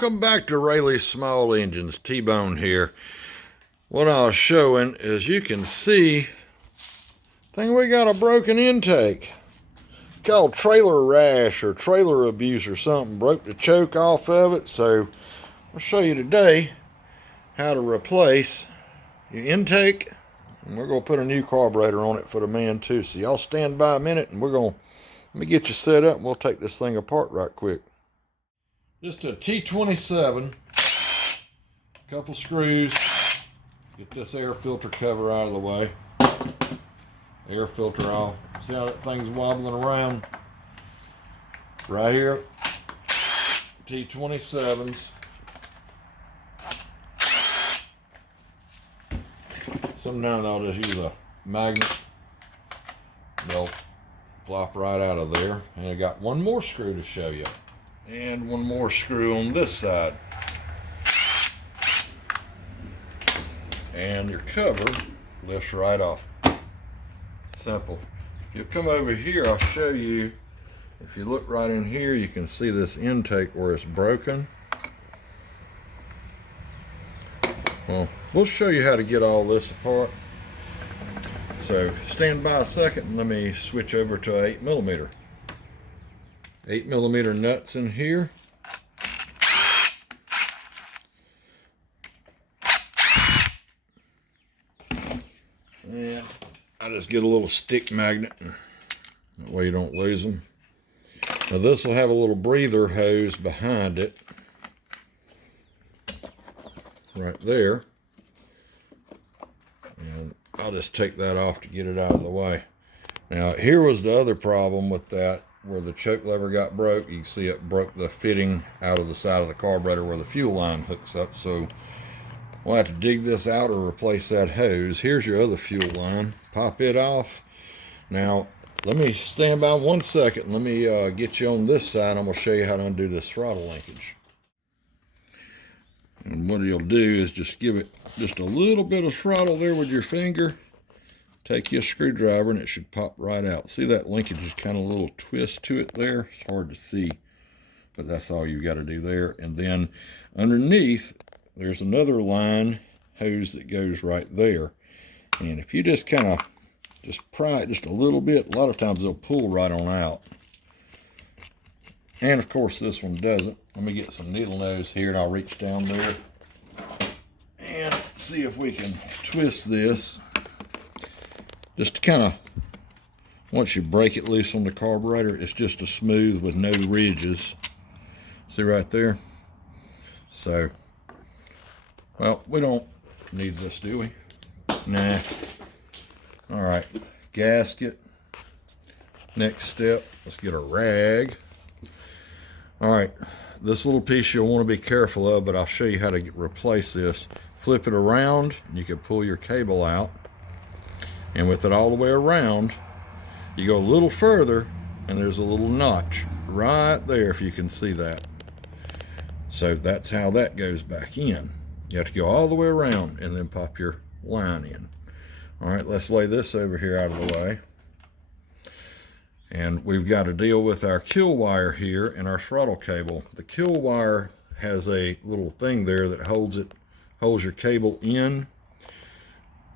Welcome back to Rayleigh's Small Engines. T-Bone here. What I was showing, as you can see, I think we got a broken intake. It's called trailer rash or trailer abuse or something. Broke the choke off of it. So I'll show you today how to replace your intake. And we're going to put a new carburetor on it for the man too. So y'all stand by a minute and let me get you set up and we'll take this thing apart right quick. Just a T27, couple screws, get this air filter cover out of the way, air filter off. See how that thing's wobbling around? Right here, T27s. Sometimes I'll just use a magnet, they'll flop right out of there. And I got one more screw to show you. And one more screw on this side. And your cover lifts right off. Simple. You'll come over here, I'll show you. If you look right in here, you can see this intake where it's broken. Well, we'll show you how to get all this apart. So stand by a second and let me switch over to 8mm. 8mm nuts in here. And I just get a little stick magnet. That way you don't lose them. Now this will have a little breather hose behind it. Right there. And I'll just take that off to get it out of the way. Now here was the other problem with that. Where the choke lever got broke, you can see it broke the fitting out of the side of the carburetor where the fuel line hooks up. So we'll have to dig this out or replace that hose. Here's your other fuel line. Pop it off. Now let me stand by 1 second. Let me get you on this side. I'm going to show you how to undo this throttle linkage. And what you'll do is just give it just a little bit of throttle there with your finger. Take your screwdriver and it should pop right out. See that linkage is kind of a little twist to it there. It's hard to see, but that's all you got to do there. And then underneath, there's another line hose that goes right there. And if you just kind of pry it just a little bit, a lot of times they'll pull right on out. And of course this one doesn't. Let me get some needle nose here and I'll reach down there and see if we can twist this. Just to kind of, once you break it loose on the carburetor, it's just a smooth with no ridges. See right there? So, well, we don't need this, do we? Nah. All right, gasket. Next step, let's get a rag. All right, this little piece you'll want to be careful of, but I'll show you how to replace this. Flip it around, and you can pull your cable out. And with it all the way around, you go a little further and there's a little notch right there if you can see that. So that's how that goes back in. You have to go all the way around and then pop your line in. All right, let's lay this over here out of the way. And we've got to deal with our kill wire here and our throttle cable. The kill wire has a little thing there that holds your cable in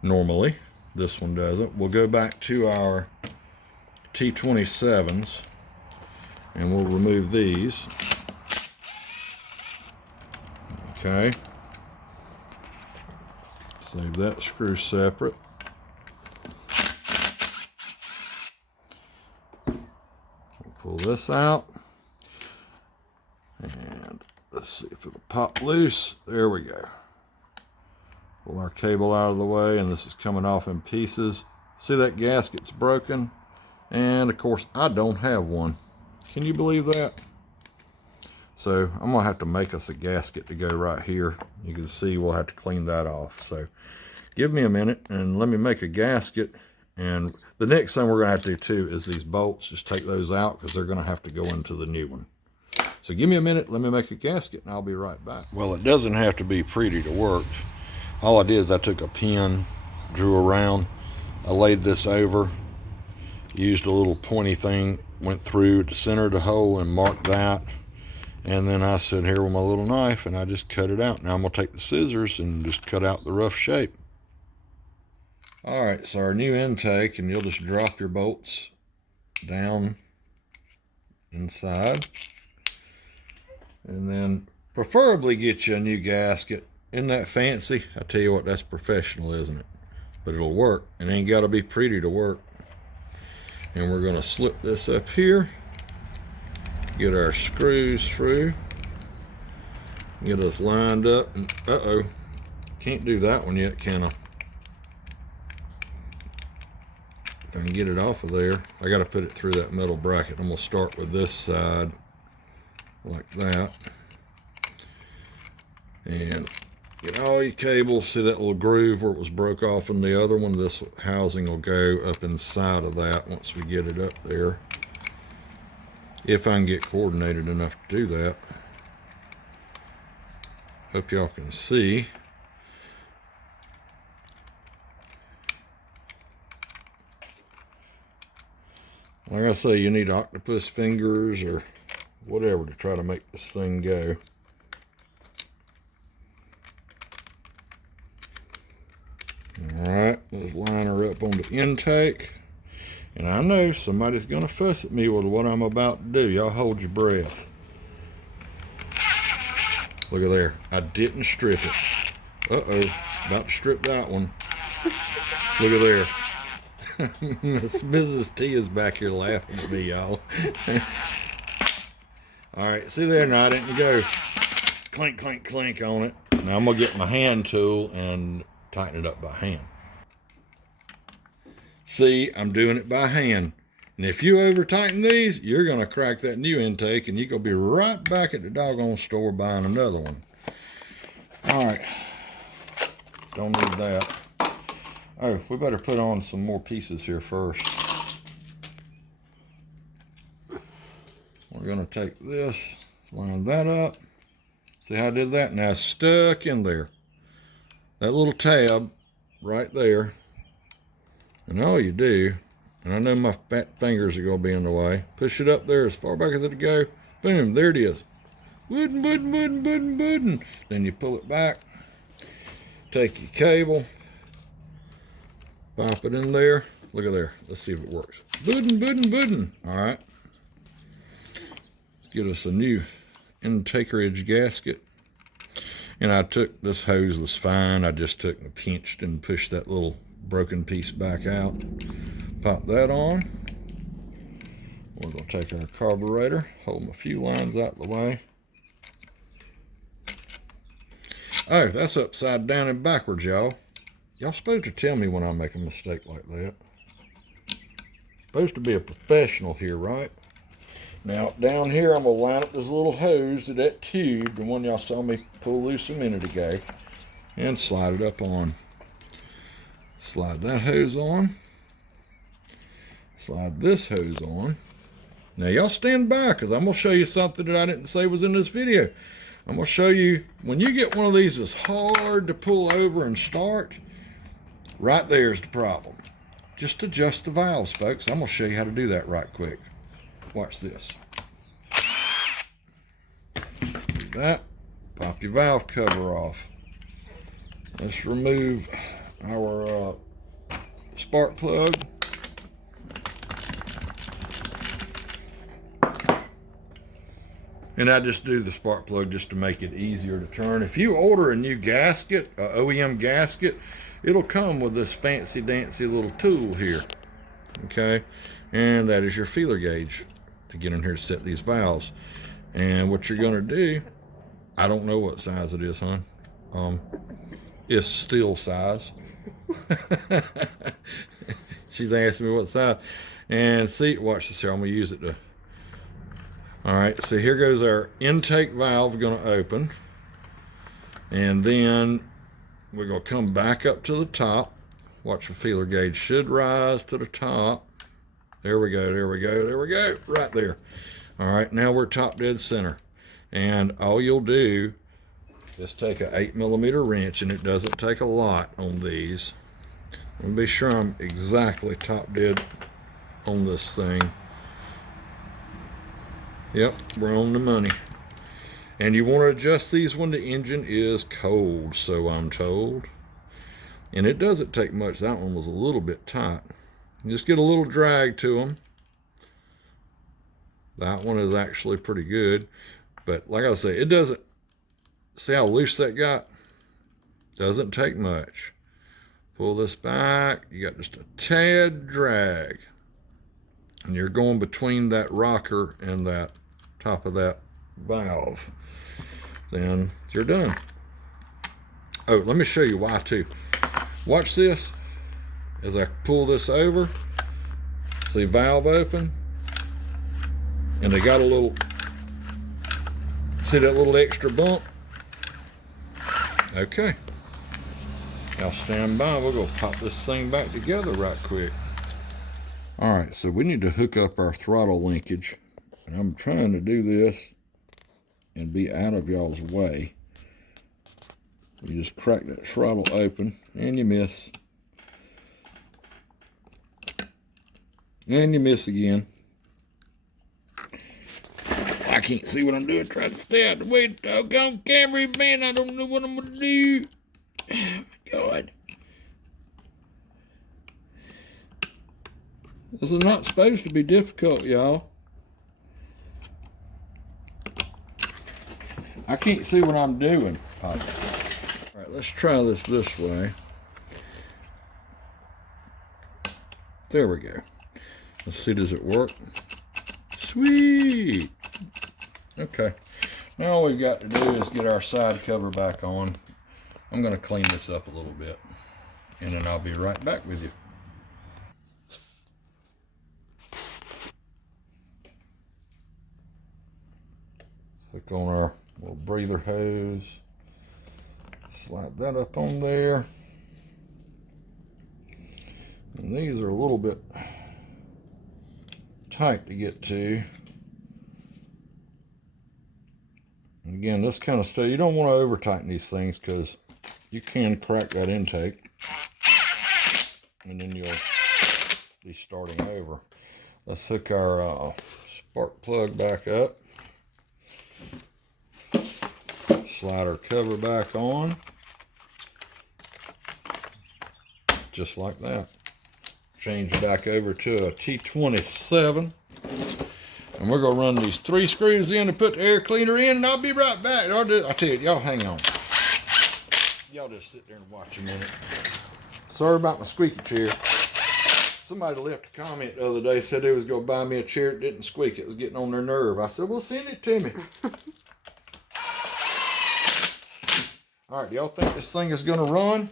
normally. This one doesn't. We'll go back to our T27s and we'll remove these. Okay. Save that screw separate. We'll pull this out. And let's see if it'll pop loose. There we go. Pull our cable out of the way, and this is coming off in pieces. See that gasket's broken? And of course, I don't have one. Can you believe that? So I'm gonna have to make us a gasket to go right here. You can see we'll have to clean that off. So give me a minute and let me make a gasket. And the next thing we're gonna have to do too is these bolts. Just take those out because they're gonna have to go into the new one. So give me a minute, let me make a gasket, and I'll be right back. Well, it doesn't have to be pretty to work. All I did is I took a pin, drew around, I laid this over, used a little pointy thing, went through the center of the hole and marked that, And then I sit here with my little knife and I just cut it out. Now I'm gonna take the scissors and just cut out the rough shape. All right, so our new intake, and you'll just drop your bolts down inside. And then preferably get you a new gasket. Isn't that fancy? I tell you what, that's professional, isn't it? But it'll work. It ain't gotta be pretty to work. And we're gonna slip this up here. Get our screws through. Get us lined up. And, uh-oh. Can't do that one yet, can I? If I can get it off of there. I gotta put it through that metal bracket. I'm gonna start with this side. Like that. And get all your cables. See that little groove where it was broke off in the other one? This housing will go up inside of that once we get it up there. If I can get coordinated enough to do that. Hope y'all can see. Like I say, you need octopus fingers or whatever to try to make this thing go. Alright, let's line her up on the intake. And I know somebody's going to fuss at me with what I'm about to do. Y'all hold your breath. Look at there. I didn't strip it. Uh-oh. About to strip that one. Look at there. Mrs. T is back here laughing at me, y'all. Alright, see there? Now I didn't go clink, clink, clink on it. Now I'm going to get my hand tool and tighten it up by hand. See, I'm doing it by hand. And if you over tighten these, you're going to crack that new intake and you're going to be right back at the doggone store buying another one. All right. Don't need that. Oh, we better put on some more pieces here first. We're going to take this, line that up. See how I did that? Now it's stuck in there. That little tab right there. And all you do, and I know my fat fingers are going to be in the way, push it up there as far back as it'll go. Boom, there it is. Wooden, wooden, wooden, wooden, wooden. Then you pull it back. Take your cable. Pop it in there. Look at there. Let's see if it works. Wooden, wooden, wooden. All right. Let's get us a new intakerage gasket. And I took, this hose was fine. I just took and pinched and pushed that little broken piece back out. Pop that on. We're going to take our carburetor, hold a few lines out of the way. Oh, that's upside down and backwards, y'all. Y'all supposed to tell me when I make a mistake like that. Supposed to be a professional here, right? Now, down here, I'm going to line up this little hose to that tube, the one y'all saw me pull loose a minute ago, and slide it up on. Slide that hose on. Slide this hose on. Now, y'all stand by, because I'm going to show you something that I didn't say was in this video. I'm going to show you, when you get one of these that's hard to pull over and start, right there's the problem. Just adjust the valves, folks. I'm going to show you how to do that right quick. Watch this. Do that. Pop your valve cover off. Let's remove our spark plug. And I just do the spark plug just to make it easier to turn. If you order a new gasket, a OEM gasket, it'll come with this fancy dancy little tool here. Okay, and that is your feeler gauge to get in here to set these valves. And what you're gonna do, I don't know what size it is, hon. It's Stihl size. She's asking me what size. And see, watch this here. I'm gonna use it to. All right, so here goes our intake valve gonna open. And then we're gonna come back up to the top. Watch, the feeler gauge should rise to the top. There we go, there we go, there we go, right there. All right, now we're top dead center. And all you'll do is take an 8mm wrench, and it doesn't take a lot on these. I'm gonna be sure I'm exactly top dead on this thing. Yep, we're on the money. And you want to adjust these when the engine is cold, so I'm told. And it doesn't take much. That one was a little bit tight. Just get a little drag to them. That one is actually pretty good. But like I say, it doesn't, see how loose that got? Doesn't take much. Pull this back. You got just a tad drag. And you're going between that rocker and that top of that valve. Then you're done. Oh, let me show you why too. Watch this as I pull this over. See, valve open, and they got a little, see that little extra bump? Okay, now stand by. We'll go pop this thing back together right quick. All right, so we need to hook up our throttle linkage, and I'm trying to do this and be out of y'all's way. You just crack that throttle open, and you miss. And you miss again. I can't see what I'm doing. Try to stay out the way. Doggone camera, man. I don't know what I'm going to do. Oh, my God. This is not supposed to be difficult, y'all. I can't see what I'm doing. All right, let's try this way. There we go. Let's see, does it work? Sweet. Okay. Now all we've got to do is get our side cover back on. I'm going to clean this up a little bit, and then I'll be right back with you. Hook on our little breather hose. Slide that up on there. And these are a little bit tight to get to. And again, this kind of stuff, you don't want to over tighten these things because you can crack that intake. And then you'll be starting over. Let's hook our spark plug back up. Slide our cover back on. Just like that. Change back over to a T27. And we're going to run these 3 screws in to put the air cleaner in, and I'll be right back. I'll tell you, y'all hang on. Y'all just sit there and watch a minute. Sorry about my squeaky chair. Somebody left a comment the other day, said they was going to buy me a chair that didn't squeak. It was getting on their nerve. I said, well, send it to me. All right, do y'all think this thing is going to run?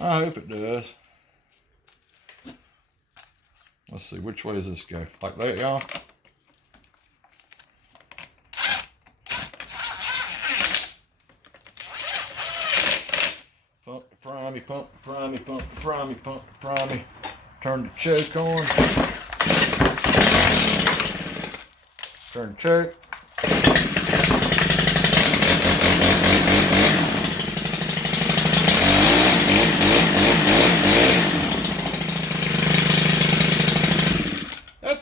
I hope it does. Let's see, which way does this go? Like that, y'all? Pump the primey, pump the primey, pump the primey, pump the primey. Turn the choke on. Turn the choke.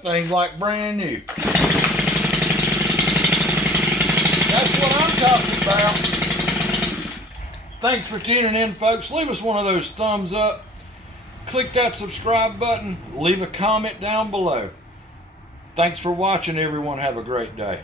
Thing's like brand new. That's what I'm talking about. Thanks for tuning in, folks. Leave us one of those thumbs up. Click that subscribe button. Leave a comment down below. Thanks for watching, everyone. Have a great day.